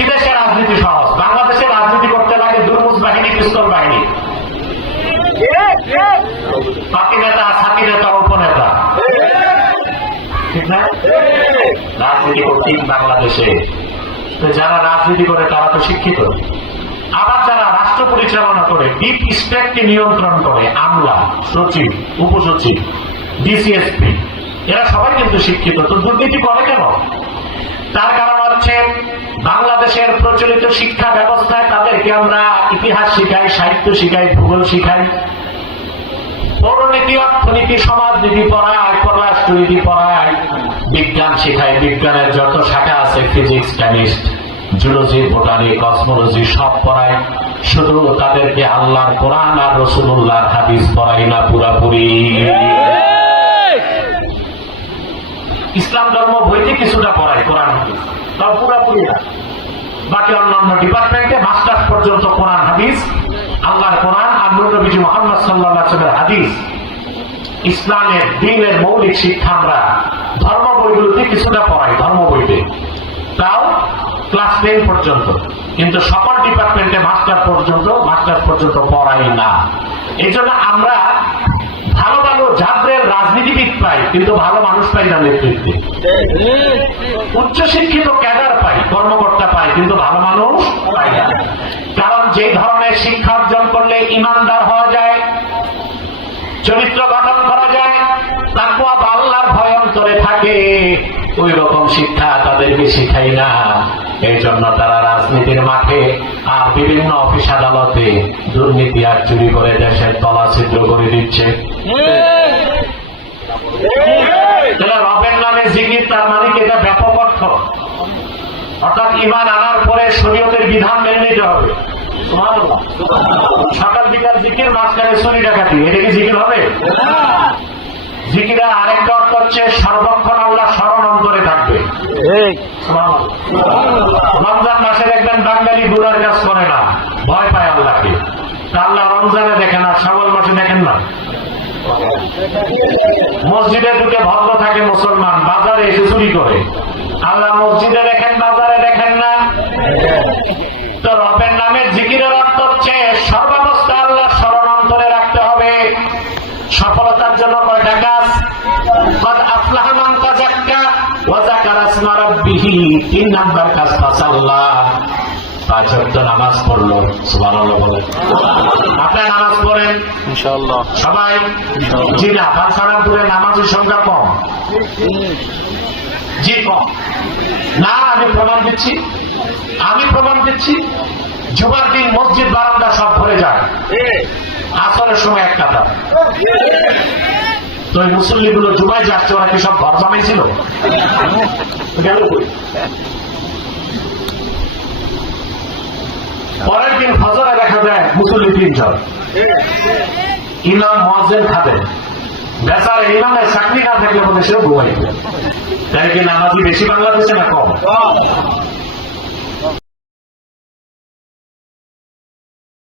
বিদেশে রাজনীতি সহজ, বাংলাদেশে রাজনীতি করতে লাগে দুর্মুজ বাহিনী, পিস্তল বাহিনী, পাতি নেতা, সাথী নেতা, উপনেতা, ঠিক না? রাজনীতি করতেই বাংলাদেশে। যারা রাজনীতি করে তারা তো শিক্ষিত। আবার যারা রাষ্ট্র পরিচালনা করে, ডিপ স্টেটকে নিয়ন্ত্রণ করে, আমলা, সচিব, উপসচিব, ডিসিএসপি, এরা সবাই কিন্তু শিক্ষিত। তো দুর্নীতি করে কেন? তার কারণ হচ্ছে বাংলাদেশের প্রচলিত শিক্ষা ব্যবস্থায় তাদেরকে আমরা ইতিহাস শিখাই, সাহিত্য শিখাই, ভূগোল শিখাই, পৌরনীতি, অর্থনীতি, সমাজনীতি পড়ায়, পররাষ্ট্রনীতি পড়ায়, বিজ্ঞান শিখায়, বিজ্ঞানের যত শাখা আছে, physics, chemist, zoology, botany, cosmology সব পড়ায়। শুধু তাদেরকে আল্লাহর কোরআন আর রাসূলুল্লাহর হাদিস পড়াই না পুরাপুরি। ইসলাম ধর্ম বইতে কিছুটা পড়ায় কোরআন হাদিস, তাও পুরাপুরি না। বাকি অন্যান্য ডিপার্টমেন্টে মাস্টার্স পর্যন্ত কোরআন হাদিস, আল্লাহর কোরআন আর নূর নবীজি মুহাম্মদ সাল্লাল্লাহু আলাইহি ওয়াসাল্লামের হাদিস, ইসলামের দ্বীনের মৌলিক শিক্ষা আমরা ধর্ম বইগুলোতে কিছুটা পড়াই, ধর্ম বইতে, তাও ক্লাস 10 পর্যন্ত। কিন্তু সকল ডিপার্টমেন্টে মাস্টার্স পর্যন্ত পড়াই না। এই জন্য আমরা ভালো ভালো জাতীয় রাজনীতিবিদ পাই, কিন্তু ভালো মানুষ পাই না নেতৃত্বে। উচ্চশিক্ষিত ক্যাডার পাই, কর্মকর্তা পাই, কিন্তু ভালো মানুষ পাই না। কারণ যে ধরনের শিক্ষা অর্জন করলে ইমানদার হওয়া যায়, চরিত্র গঠন করা যায়, তাকওয়া বা আল্লাহর ভয় অন্তরে থাকে, ওই রকম শিক্ষা তাদেরকে শিখাই না। এই জন্য তারা রাজনীতির মাঠে আর বিভিন্ন অফিস আদালতে দুর্নীতি আর চুরি করে দেশের তলা ছিদ্র করে দিচ্ছে। রবের নামে জিকির, তার মানে এটা ব্যাপক অর্থ, অর্থাৎ ঈমান আনার পরে শরীয়তের বিধান মেনে নিতে হবে। সকাল বিকাল জিকির, মাঝখানে চুরি ডাকাতি, এটা কি জিকির হবে? জিকিরা আরেকটা অর্থ হচ্ছে সর্বক্ষণ আল্লাহ স্মরণ অন্তরে থাকবে। রমজান মাসে দেখবেন বাঙালি গুনার কাজ করে না, ভয় পায় আল্লাহকে। আল্লাহ রমজানে দেখেন আর শাওয়াল মাসে দেখেন না। মসজিদে ঢুকে ভদ্র থাকে মুসলমান, বাজারে এসে চুরি করে। আল্লাহ মসজিদে দেখেন, বাজারে দেখেন না। তো রবের নামের জিকিরের অর্থ হচ্ছে সর্বাবস্থা আল্লাহ স্মরণ অন্তরে রাখতে হবে। সফলতার জন্য কয়টা কাজ? কদ আফলাহা মান তাযাক্কা ওয়া যাকারা ইসমা রাব্বিহি, 3 নাম্বার কাজ ফাসাল্লাহ, 5 ওয়াক্ত নামাজ পড়লো। সুবহানাল্লাহ বলেন। আপনারা নামাজ পড়েন ইনশাআল্লাহ সবাই? জি না, বাসারামপুরে নামাজের সংখ্যা কম। জি কম না, আমি প্রমাণ দিচ্ছি। জুমার দিন মসজিদ বারান্দা সব ভরে যায়, আসরের সময় এক কাতার। তো এই মুসল্লিগুলো জুমায় যাচ্ছে, ওরা কি সব ঘর জামাইছিল? পরের দিন ফজরে দেখা যায় মুসল্লি 3 জন, ইমাম মুয়াজ্জিন খাদেম। বেচারা ইমামের চাকরি না থাকলে মনে সেও ঘুমাইবে। তাই কি নামাজি বেশি বাংলাদেশে না কম?